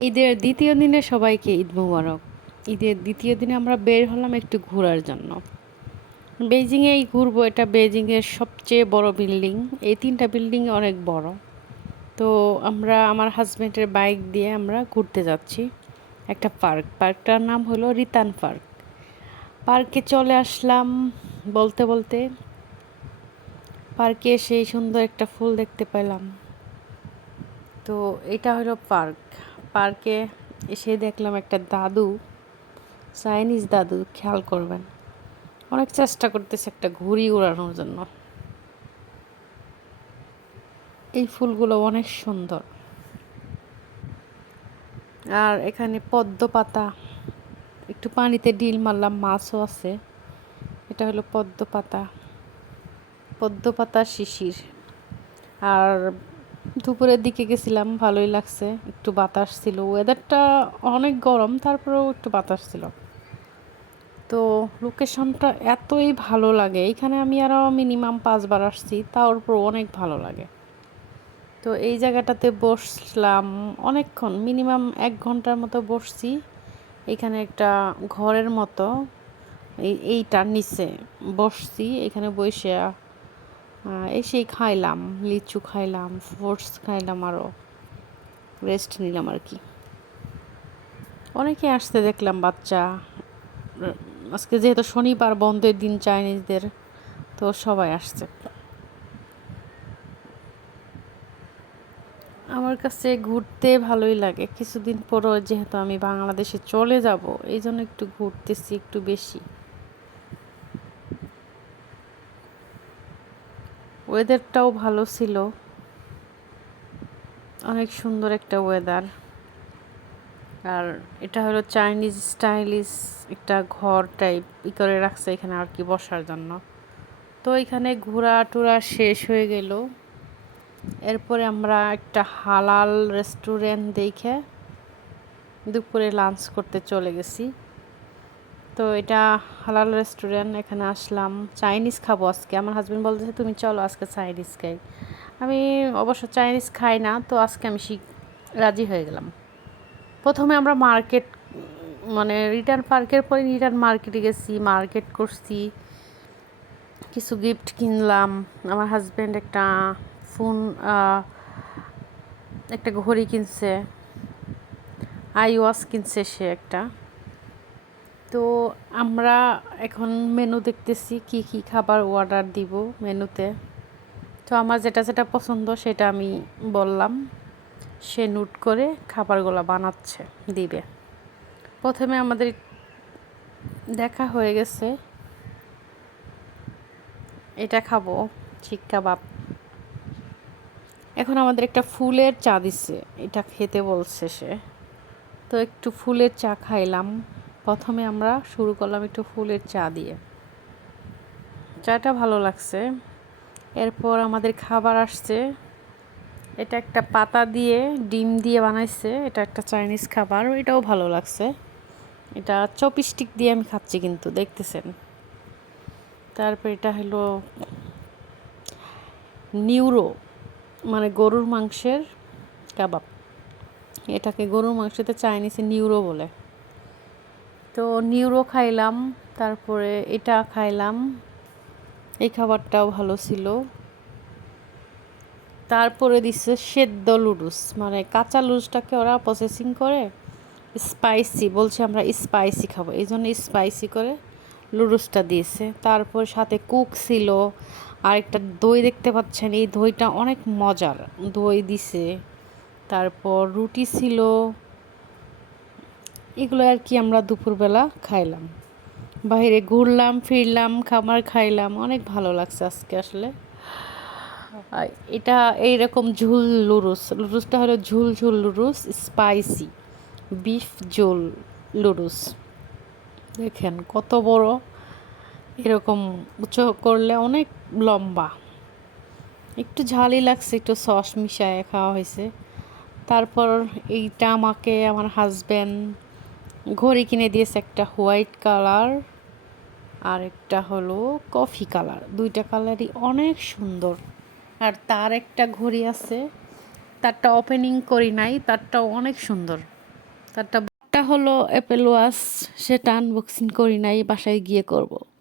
ঈদের দ্বিতীয় দিনে সবাইকে ঈদ মুবারক। ঈদের দ্বিতীয় দিনে আমরা বের হলাম একটু ঘোরার জন্য। বেজিংয়েই ঘুরবো, এটা বেজিংয়ের সবচেয়ে বড় বিল্ডিং। এই তিনটা বিল্ডিং অনেক বড়। তো আমরা, আমার হাজব্যান্ডের বাইক দিয়ে আমরা ঘুরতে যাচ্ছি একটা পার্ক। পার্কটার নাম হলো রিতান পার্ক। পার্কে চলে আসলাম বলতে বলতে পার্কে সেই সুন্দর একটা ফুল দেখতে পেলাম। তো এটা হলো পার্ক। পার্কে এসে দেখলাম একটা দাদু চাইনিজ দাদু, খেয়াল করবেন। অনেক চেষ্টা করতেছে একটা ঘুড়ি উড়ানোর জন্য। এই ফুলগুলো অনেক সুন্দর। আর এখানে পদ্ম পাতা, একটু পানিতে ডিল মারলাম, মাছও আছে। এটা হলো পদ্ম পাতা। পদ্ম পাতা শিশির। আর দুপুরের দিকে গেছিলাম, ভালোই লাগছে। একটু বাতাস ছিল। ওয়েদারটা অনেক গরম, তারপরেও একটু বাতাস ছিল। তো লোকেশনটা এতই ভালো লাগে। এখানে আমি আরও মিনিমাম পাঁচবার আসছি তার উপর অনেক ভালো লাগে। তো এই জায়গাটাতে বসলাম অনেকক্ষণ মিনিমাম এক ঘণ্টার মতো বসছি। এখানে একটা ঘরের মতো, এই, এইটার নিচে বসছি। এখানে বসে এসেই খাইলাম, লিচু খাইলাম, ফ্রুটস খাইলাম আরও রেস্ট নিলাম আর কি। অনেকে আসতে দেখলাম বাচ্চা। আজকে যেহেতু শনিবার, বন্ধের দিন চাইনিজদের, তো সবাই আসছে। আমার কাছে ঘুরতে ভালোই লাগে। কিছুদিন পরও যেহেতু আমি বাংলাদেশে চলে যাব এই জন্য একটু ঘুরতেছি, একটু বেশি। ওয়েদারটাও ভালো ছিল। অনেক সুন্দর একটা ওয়েদার আর এটা হলো চাইনিজ স্টাইলিশ একটা ঘর টাইপ ই করে রাখছে এখানে আর কি বসার জন্য। তো এখানে ঘোরা টুরা শেষ হয়ে গেল। এরপরে আমরা একটা হালাল রেস্টুরেন্ট দেখে দুপুরে লাঞ্চ করতে চলে গেছি। তো এটা হালাল রেস্টুরেন্ট এখানে আসলাম। চাইনিজ খাব আজকে। আমার হাজব্যান্ড বলতেছে, তুমি চলো আজকে চাইনিজ খাই। আমি অবশ্য চাইনিজ খাই না, তো আজকে আমি শিখ, রাজি হয়ে গেলাম। প্রথমে আমরা মার্কেট মানে রিটার্ন পার্কের পরে রিটার্ন মার্কেটে গেছি মার্কেট করছি। কিছু গিফট কিনলাম। আমার হাজব্যান্ড একটা ফোন একটা ঘড়ি কিনছে। আই ওয়াশ কিনছে সে একটা। তো আমরা এখন মেনু দেখতেছি কি কি খাবার অর্ডার দিব মেনুতে তো আমার যেটা যেটা পছন্দ সেটা আমি বললাম। সে নোট করে খাবারগুলো বানাচ্ছে, দিবে। প্রথমে আমাদের দেখা হয়ে গেছে। এটা খাব ঠিক কাবাব। এখন আমাদের একটা ফুলের চা দিচ্ছে এটা খেতে বলছে সে। তো একটু ফুলের চা খাইলাম। প্রথমে আমরা শুরু করলাম একটু ফুলের চা দিয়ে। চাটা ভালো লাগছে। এরপর আমাদের খাবার আসছে। এটা একটা পাতা দিয়ে ডিম দিয়ে বানাইছে। এটা একটা চাইনিজ খাবার, এটাও ভালো লাগছে। এটা চপিস্টিক দিয়ে আমি খাচ্ছি কিন্তু, দেখতেছেন। তারপর এটা হলো নিউরো মানে গরুর মাংসের কাবাব। এটাকে গরুর মাংসতে চাইনিজে নিউরো বলে। তো নিউরো খাইলাম, তারপরে এটা খাইলাম। এই খাবারটাও ভালো ছিল। তারপরে দিচ্ছে সেদ্ধ লুডুস মানে কাঁচা লুডুসটাকে ওরা প্রসেসিং করে স্পাইসি বলছে আমরা স্পাইসি খাব। এই জন্য স্পাইসি করে লুডুসটা দিয়েছে। তারপর সাথে কুক ছিল। আর একটা দই দেখতে পাচ্ছেন, এই দইটা অনেক মজার। দই দিছে। তারপর রুটি ছিল। এগুলো আর কি আমরা দুপুরবেলা খাইলাম। বাইরে ঘুরলাম, ফিরলাম, খাবার খাইলাম, অনেক ভালো লাগছে আজকে আসলে। এটা এইরকম ঝুল লুরুস, লুরুসটা হলো ঝুল ঝুল লুরুস, স্পাইসি, বিফ ঝোল লুরুস। দেখেন কত বড়, এরকম উঁচু করলে অনেক লম্বা। একটু ঝালই লাগছে, একটু সস মিশায় খাওয়া হয়েছে। তারপর এইটা আমাকে, আমার হাজব্যান্ড ঘড়ি কিনে দিয়েছে একটা হোয়াইট কালার আর একটা হলো কফি কালার। দুইটা কালারই অনেক সুন্দর। আর তার একটা ঘড়ি আছে, তারটা ওপেনিং করি নাই, তারটাও অনেক সুন্দর। তারটা হলো অ্যাপেল ওয়াচ সেটা আনবক্সিং করি নাই, বাসায় গিয়ে করব।